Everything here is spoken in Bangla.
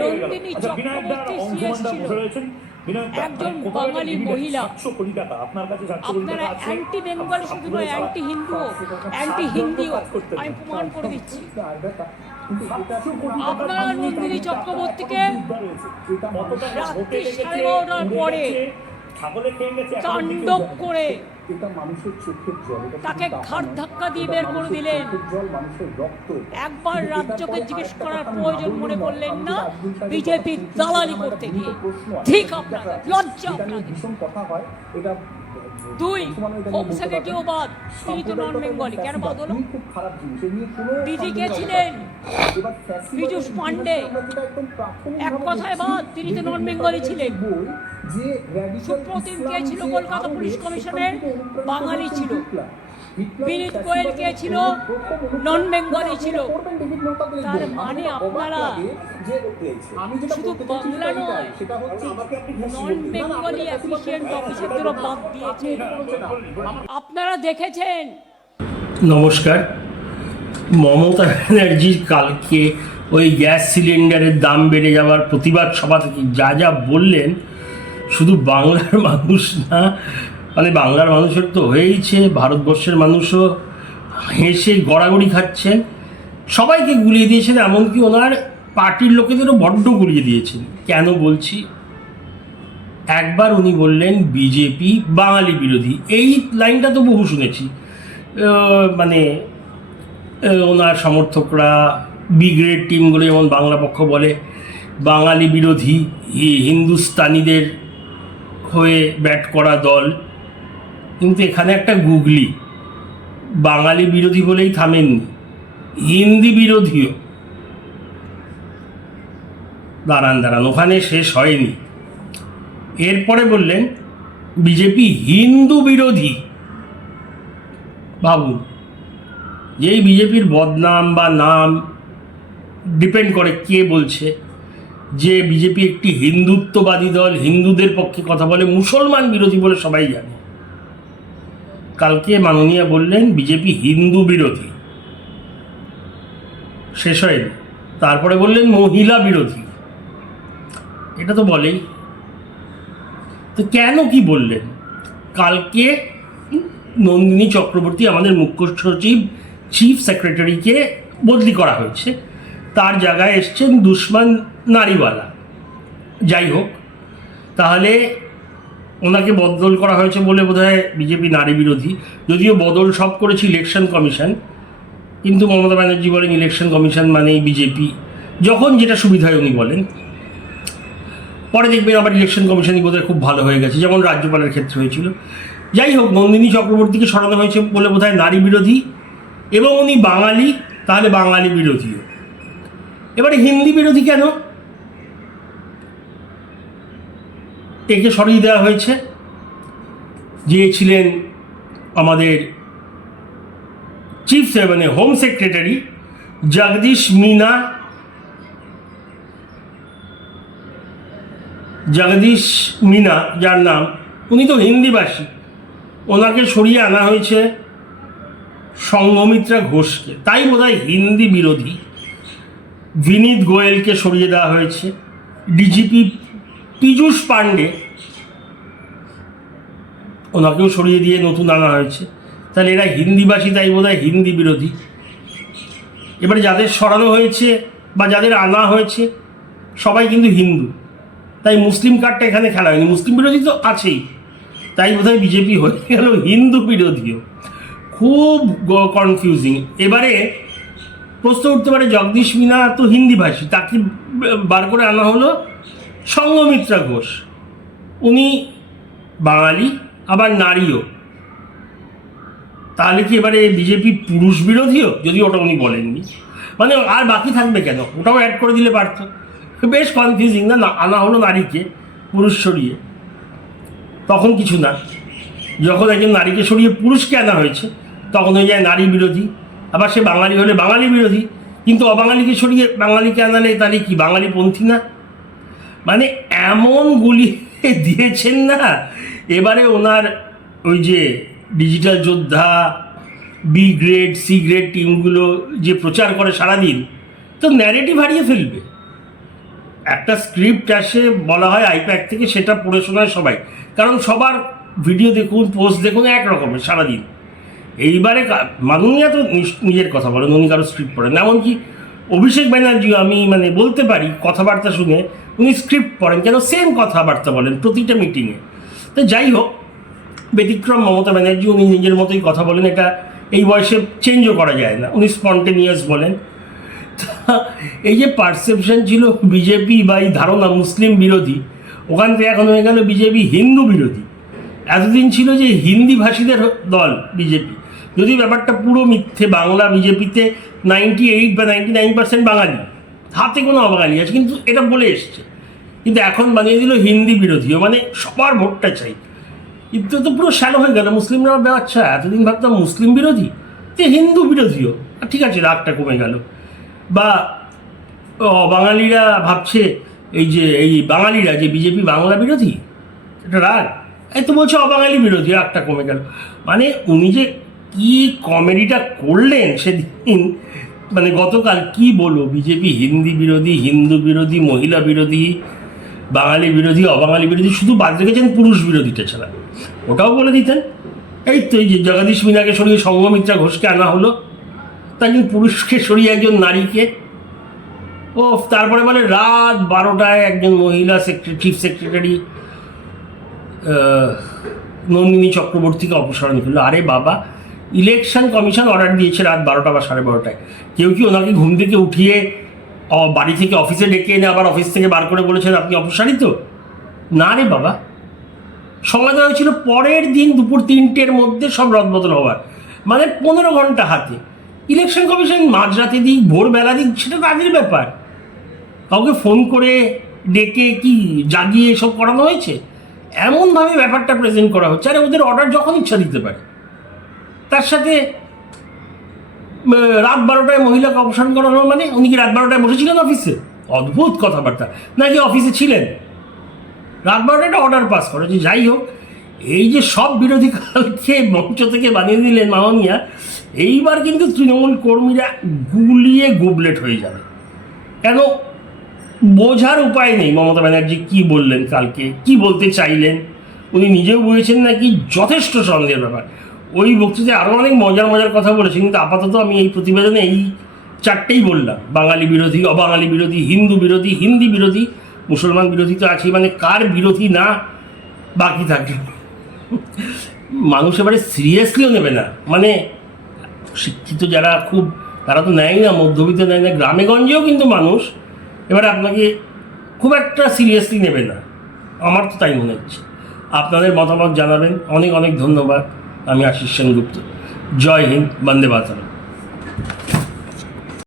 নন্দিনী চক্রবর্তী সিএস ছিল একজন বাঙালি মহিলা। আপনারা অ্যান্টি বেঙ্গলি শুধু নয়, অ্যান্টি হিন্দু, অ্যান্টি হিন্দিও আমি প্রমাণ করে দিচ্ছি। আপনারা নন্দিনী চক্রবর্তীকে রাত্রি 12:30টার পরে তাণ্ডব করে তাকে ঘাড় ধাক্কা দিয়ে বের করে দিলেন। একবার রাজ্যকে জিজ্ঞেস করার প্রয়োজন মনে করলেন না বিজেপির দালালি করতে গিয়ে। ঠিক আপনাদের লজ্জা। দুই, হোম সেক্রেটারিও বাদ, তিনি তো নন বেঙ্গলি। কেন বাদ হলো? ডিজি কে ছিলেন পীযূষ পান্ডে, এক কথায় বাদ, তিনি তো নন বেঙ্গলি ছিলেন। সুপ্রতিম কে ছিল কলকাতা পুলিশ কমিশনের, বাঙালি ছিল। বিনীত গোয়েল কে ছিল, নন বেঙ্গলি ছিল। তার মানে আপনারা শুধু বাংলা নয়, নন বেঙ্গলি অ্যাফিসিয়েন্ট অফিসারদেরও বাদ দিয়েছেন। আপনারা দেখেছেন। নমস্কার। মমতা ব্যানার্জির কালকে ওই গ্যাস সিলিন্ডারের দাম বেড়ে যাওয়ার প্রতিবাদ সভা থেকে যা যা বললেন, শুধু বাংলার মানুষ না, মানে বাংলার মানুষের তো হয়েইছে, ভারতবর্ষের মানুষও হেসে গড়াগড়ি খাচ্ছেন, সবাইকে গুলিয়ে দিয়েছেন। এমনকি ওনার পার্টির লোকেদেরও বড্ড গুলিয়ে দিয়েছেন। কেন বলছি? একবার উনি বললেন বিজেপি বাঙালি বিরোধী। এই লাইনটা তো বহু শুনেছি। মানে ওনার সমর্থকরা, বি গ্রেড টিমগুলো যেমন বাংলা পক্ষ বলে বাঙালি বিরোধী, হিন্দুস্তানিদের হয়ে ব্যাট করা দল। কিন্তু এখানে একটা গুগলি, বাঙালি বিরোধী বলেই থামেননি, হিন্দি বিরোধীও। দাঁড়ান, ওখানে শেষ হয়নি। এরপরে বললেন বিজেপি হিন্দু বিরোধী। ভাবুন, যেই বিজেপির বদনাম বা নাম ডিপেন্ড করে কে বলছে, যে বিজেপি একটি হিন্দুত্ববাদী দল, হিন্দুদের পক্ষে কথা বলে, মুসলমান বিরোধী বলে সবাই জানে। কালকে মাননীয়া বললেন বিজেপি হিন্দু বিরোধী। শেষ হয়নি। তারপরে বললেন মহিলা বিরোধী। এটা তো বলেই। তো কেন কি বললেন? কালকে নন্দিনী চক্রবর্তী, আমাদের মুখ্য সচিব, চিফ সেক্রেটারিকে বদলি করা হয়েছে। তার জায়গায় এসছেন দুশ্মন নারীওয়ালা। যাই হোক, তাহলে ওনাকে বদল করা হয়েছে বলে বোধহয় বিজেপি নারী বিরোধী। যদিও বদল সব করেছে ইলেকশন কমিশন, কিন্তু মমতা ব্যানার্জি বলেন ইলেকশন কমিশন মানেই বিজেপি, যখন যেটা সুবিধা হয় উনি বলেন। পরে দেখবেন আবার ইলেকশন কমিশনই বোধহয় খুব ভালো হয়ে গেছে, যেমন রাজ্যপালের ক্ষেত্রে হয়েছিল। যাই হোক, নন্দিনী চক্রবর্তীকে সরানো হয়েছে বলে বোধহয় নারী বিরোধী, এবং উনি বাঙালি, তাহলে বাঙালি বিরোধীও। এবারে হিন্দি বিরোধী কেন? একে সরিয়ে দেওয়া হয়েছে, যে ছিলেন আমাদের চিফ মানে হোম সেক্রেটারি জগদীশ মিনা, যার নাম, উনি তো হিন্দিভাষী। ওনাকে সরিয়ে আনা হয়েছে সংঘমিত্রা ঘোষকে, তাই বোধহয় হিন্দি বিরোধী। বিনীত গোয়েলকে সরিয়ে দেওয়া হয়েছে, ডিজিপি পীযূষ পান্ডে, ওনাকেও সরিয়ে দিয়ে নতুন আনা হয়েছে। তাহলে এরা হিন্দিভাষী, তাই বোধহয় হিন্দি বিরোধী। এবারে যাদের সরানো হয়েছে বা যাদের আনা হয়েছে সবাই কিন্তু হিন্দু, তাই মুসলিম কার্ডটা এখানে খেলা হয়নি। মুসলিম বিরোধী তো আছেই, তাই বোধহয় বিজেপি হয়ে গেল হিন্দু বিরোধীও। খুব কনফিউজিং। এবারে প্রশ্ন উঠতে পারে, জগদীশ মিনা তো হিন্দিভাষী, তাকে বার করে আনা হলো সংঘমিত্রা ঘোষ। উনি বাঙালি, আবার নারীও। তাহলে কি এবারে বিজেপি পুরুষ বিরোধীও? যদি ওটা উনি বলেননি, মানে আর বাকি থাকবে কেন? ওটাও অ্যাড করে দিলে পারত। বেশ কনফিউজিং না? আনা হলো নারীকে, পুরুষ সরিয়ে। তখন কিছু না, যখন একজন নারীকে সরিয়ে পুরুষকে আনা হয়েছে তখন হয়ে যায় নারী বিরোধী। আবার সে বাঙালি হলে বাঙালি বিরোধী, কিন্তু অবাঙালিকে সরিয়ে বাঙালিকে আনালে তাহলে কি বাঙালি পন্থী না? মানে এমন গুলি দিয়েছেন না। এবারে ওনার ওই যে ডিজিটাল যোদ্ধা, বি গ্রেড, সি গ্রেড টিমগুলো যে প্রচার করে সারাদিন, তো ন্যারেটিভ হারিয়ে ফেলবে। একটা স্ক্রিপ্ট আসে, বলা হয় আইপ্যাক থেকে, সেটা পড়ে শোনায় সবাই, কারণ সবার ভিডিও দেখুন, পোস্ট দেখুন এক রকমের সারাদিন। এইবারে মাননীয়া তো নিজের কথা বলেন, উনি কারো স্ক্রিপ্ট পড়েন, এমনকি অভিষেক ব্যানার্জিও আমি মানে বলতে পারি কথাবার্তা শুনে উনি স্ক্রিপ্ট পড়েন, কেন সেম কথাবার্তা বলেন প্রতিটা মিটিংয়ে। তো যাই হোক, ব্যতিক্রম মমতা ব্যানার্জি, উনি নিজের মতোই কথা বলেন, এটা এই বয়সে চেঞ্জও করা যায় না, উনি স্পন্টেনিয়াস বলেন। এই যে পারসেপশন ছিল বিজেপি বা এই ধারণা মুসলিম বিরোধী, ওখান থেকে এখন হয়ে গেল বিজেপি হিন্দু বিরোধী। এতদিন ছিল যে হিন্দি ভাষীদের দল বিজেপি, যদি ব্যাপারটা পুরো মিথ্যে। বাংলা বিজেপিতে 98 বা 99% বাঙালি, হাতে কোনো অবাঙালি আছে, কিন্তু এটা বলে এসছে। কিন্তু এখন বানিয়ে দিল হিন্দি বিরোধীও, মানে সবার ভোটটা চাই। কিন্তু তো পুরো শ্যালো হয়ে গেল, মুসলিমরা আচ্ছা এতদিন ভাবতাম মুসলিম বিরোধী, যে হিন্দু বিরোধীও, ঠিক আছে, রাগটা কমে গেল। বা বাঙালিরা ভাবছে এই বাঙালিরা যে বিজেপি বাংলা বিরোধী, এটা রাগ, এই তো বলছে অবাঙালি বিরোধী, রাগটা কমে গেল। মানে উনি যে কি কমেডিটা করলেন সেদিন, মানে গতকাল, কি বলবো, বিজেপি হিন্দি বিরোধী, হিন্দু বিরোধী, মহিলা বিরোধী, বাঙালি বিরোধী, অবাঙালি বিরোধী, শুধু বাদ রেখেছেন পুরুষ বিরোধীটা ছাড়া, ওটাও বলে দিতেন। এই তো এই যে জগদীশ মিনাকে সরিয়ে সঙ্গমিত্রা ঘোষকে আনা হলো, তাই জন্য পুরুষকে সরিয়ে একজন নারীকে। ও তারপরে বলে রাত 12টায় একজন মহিলা চিফ সেক্রেটারি নন্দিনী চক্রবর্তীকে অপসারণ করলো। আরে বাবা, ইলেকশন কমিশন অর্ডার দিয়েছে রাত 12টা বা 12:30টায়, কেউ কি ওনাকে ঘুম থেকে উঠিয়ে বাড়ি থেকে অফিসে ডেকে এনে আবার অফিস থেকে বার করে বলেছেন আপনি অপসারিত? না রে বাবা, সময় দেওয়া হয়েছিল পরের দিন দুপুর 3টের মধ্যে সব রদবদল হওয়ার, মানে 15 ঘন্টা হাতে। ইলেকশন কমিশন মাঝরাতে দিক ভোরবেলা দিক সেটা তাদের ব্যাপার, কাউকে ফোন করে ডেকে কি জাগিয়ে এসব করানো হয়েছে? এমনভাবে ব্যাপারটা প্রেজেন্ট করা হচ্ছে, আরে ওদের অর্ডার যখন ইচ্ছা দিতে পারে। তার সাথে রাত 12টায় মহিলাকে অপসারণ করানো, মানে উনি কি রাত 12টায় বসেছিলেন অফিসে? অদ্ভুত কথাবার্তা, নাকি অফিসে ছিলেন? রাত 12টায় একটা অর্ডার পাস করেছে। যাই হোক, এই যে সব বিরোধী কালকে মঞ্চ থেকে বানিয়ে দিলেন মাননীয়া, এইবার কিন্তু তৃণমূল কর্মীরা গুলিয়ে গুবলেট হয়ে যাবে। কেন বোঝার উপায় নেই মমতা ব্যানার্জি কি বললেন কালকে, কি বলতে চাইলেন, উনি নিজেও বুঝেছেন নাকি, যথেষ্ট সন্দেহের ব্যাপার। ওই বক্তৃতায় আরও অনেক মজার মজার কথা বলেছেন, কিন্তু আপাতত আমি এই প্রতিবেদনে এই 4টেই বললাম: বাঙালি বিরোধী, অবাঙালি বিরোধী, হিন্দু বিরোধী, হিন্দি বিরোধী, মুসলমান বিরোধী তো আছেই, মানে কার বিরোধী না বাকি থাকে। মানুষ এবারে সিরিয়াসলিও নেবে না, মানে শিক্ষিত যারা খুব, তারা তো নেয় না, মধ্যবিত্ত নেয় না, গ্রামে গঞ্জেও কিন্তু মানুষ এবারে আপনাকে খুব একটা সিরিয়াসলি নেবে না, আমার তো তাই মনে হচ্ছে। আপনাদের মতামত জানাবেন। অনেক অনেক ধন্যবাদ। আমি আশিস সেনগুপ্ত। জয় হিন্দ, বন্দে মাতরম।